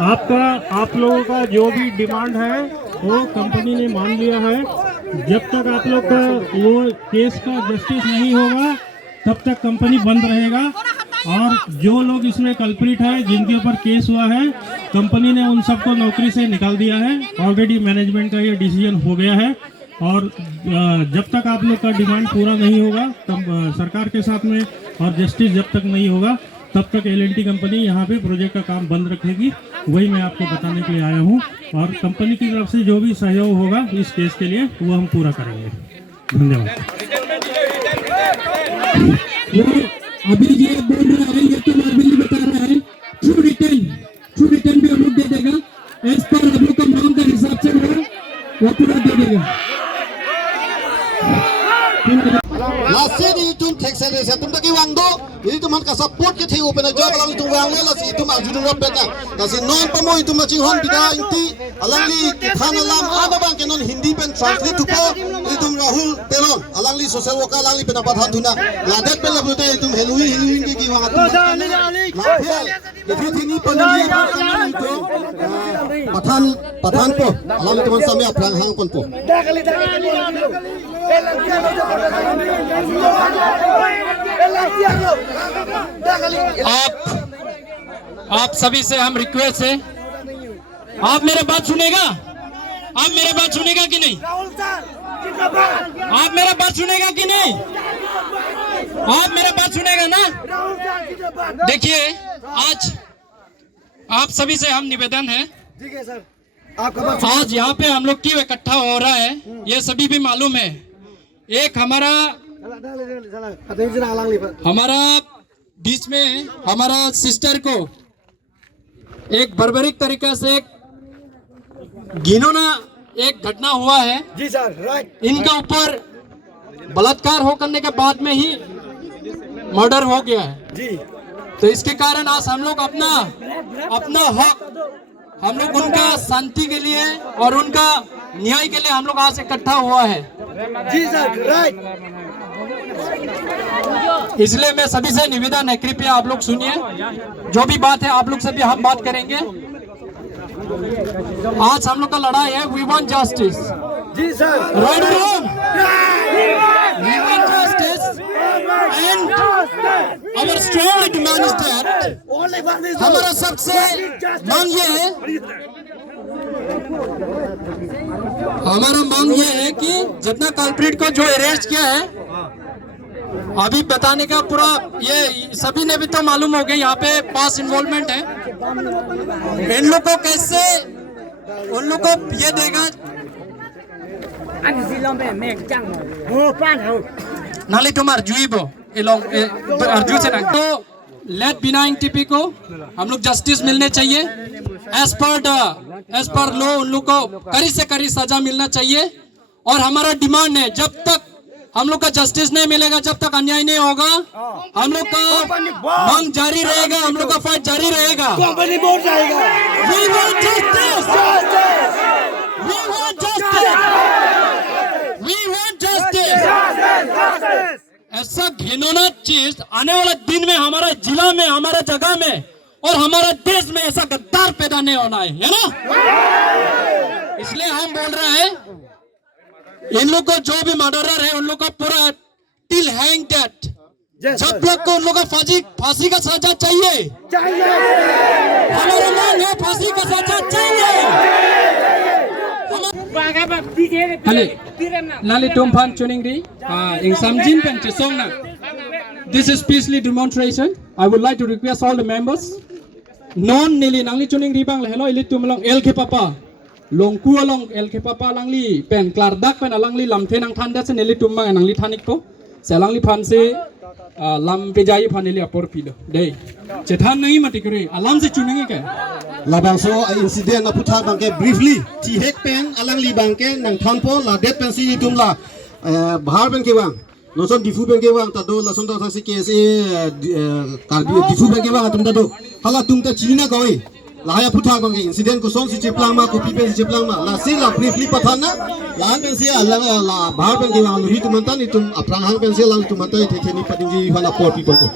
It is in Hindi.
आप लोगों का जो भी डिमांड है वो कंपनी ने मान लिया है। जब तक आप लोग का वो केस का जस्टिस नहीं होगा तब तक कंपनी बंद रहेगा। और जो लोग इसमें कल्प्रिट है, जिनके ऊपर केस हुआ है, कंपनी ने उन सबको नौकरी से निकाल दिया है। ऑलरेडी मैनेजमेंट का ये डिसीजन हो गया है। और जब तक आप लोग का डिमांड पूरा नहीं होगा तब सरकार के साथ में, और जस्टिस जब तक नहीं होगा तब तक L&T कंपनी यहाँ पे प्रोजेक्ट का काम बंद रखेगी। वही मैं आपको बताने के लिए आया हूँ। और कंपनी की तरफ से जो भी सहयोग होगा इस केस के लिए वो हम पूरा करेंगे। धन्यवाद। अभी ये बोल रहा है, ये तो नॉर्मली बता रहा है, ट्रू रिटर्न भी हम लोग दे देगा। एज पर हम लोग का मांग का हिसाब से वो पूरा दे देगा। लासे di tum teksa desa tum taki wangdo jadi tum ka support ke thiu pena job alang tum wang la si tum ajun ro pena ta si non pamo tum chi hon bida inti alangli khana lam ada bang ke non hindi pen translate tu ko tum rahul telon alangli social worker alangli pena pathan thuna la det pe labute tum heluin ke ki wang tum la ke thini panli to pathan po alang tum same aprang hang pon po आप सभी से हम रिक्वेस्ट है, आप मेरे बात सुनेगा? आप मेरे बात सुनेगा कि नहीं? आप मेरा बात सुनेगा कि नहीं? आप मेरा बात सुनेगा ना? देखिए, आज आप सभी से हम निवेदन है, ठीक है सर। आज यहाँ पे हम लोग क्यों इकट्ठा हो रहा है ये सभी भी मालूम है। एक हमारा बीच में हमारा सिस्टर को एक बर्बरिक तरीका से घिनौना एक घटना हुआ है जी सर, राइट। इनका ऊपर बलात्कार हो करने के बाद में ही मर्डर हो गया है जी। तो इसके कारण आज हम लोग अपना हक, हम लोग उनका शांति के लिए और उनका न्याय के लिए हम लोग आज इकट्ठा हुआ है जी सर, राइट। इसलिए मैं सभी से निवेदन है, कृपया आप लोग सुनिए, जो भी बात है आप लोग से भी हम बात करेंगे। आज हम लोग का लड़ाई है, वी वांट जस्टिस। जी सर, राइट और wrong, we want justice and our strong demand is that, हमारा सबसे मांग ये है, हमारा मांग ये है कि जितना कल्प्रिट को जो अरेस्ट किया है, अभी बताने का पूरा ये सभी ने भी तो मालूम हो गया, यहाँ पे पास इन्वॉल्वमेंट है। इन लोग को कैसे उन लोग को ये देगा नाली तुम्हार जुईबो अर्जु से ना तो लेट बिनाइंग टीपी को हम लोग जस्टिस मिलने चाहिए। एज पर लॉ उन लोग को कड़ी से कड़ी सजा मिलना चाहिए। और हमारा डिमांड है, जब तक हम लोग का जस्टिस नहीं मिलेगा, जब तक अन्याय नहीं होगा, हम लोग का मांग जारी रहेगा, हम लोग का फाइट जारी रहेगा। कंपनी बोल जाएगा। We want justice. We want justice. We want justice. ऐसा घिनौना चीज आने वाला दिन में हमारा जिला में, हमारा जगह में और हमारा देश में ऐसा गद्दार पैदा नहीं होना है ना? इसलिए हम बोल रहे हैं, इन लोग को जो भी मर्डरर है उन लोग का पूरा टिल हैंग डेथ, जब तक को उन लोग का फांसी का सजा चाहिए। हमारा मांग है फांसी का सजा चाहिए। Lali Tumpan Chuningri, in Samjin Pen Chesongna. This is peaceful demonstration. I would like to request all the members. Non nili nangli Chuningri bang hello ilit tumlong LK Papa. Long ku along LK Papa langli pen klardak pen alangli lamthe nang thanda se nili tumbang nangli thanik po. Selangli phanse lam pejai phaneli apor pido. Dei. Chethan nahi mati kure alam se Chuningi ke. Labangso incident na putha bangke briefly ti hek pen alangli bangke nang thanpo la det pen si tumla bahar bangke wang loson difu bangke wang tado loson da si kese karbi difu bangke wang tum tado hala tum ta china goi lahaya putha bangke incident ko son si cheplang ma copy pen si cheplang ma la si la briefly pathana la pen si alang la bahar bangke wang lu hi tum tan tum aprang hang pen si lang tum tan the ni patingi hala por people ko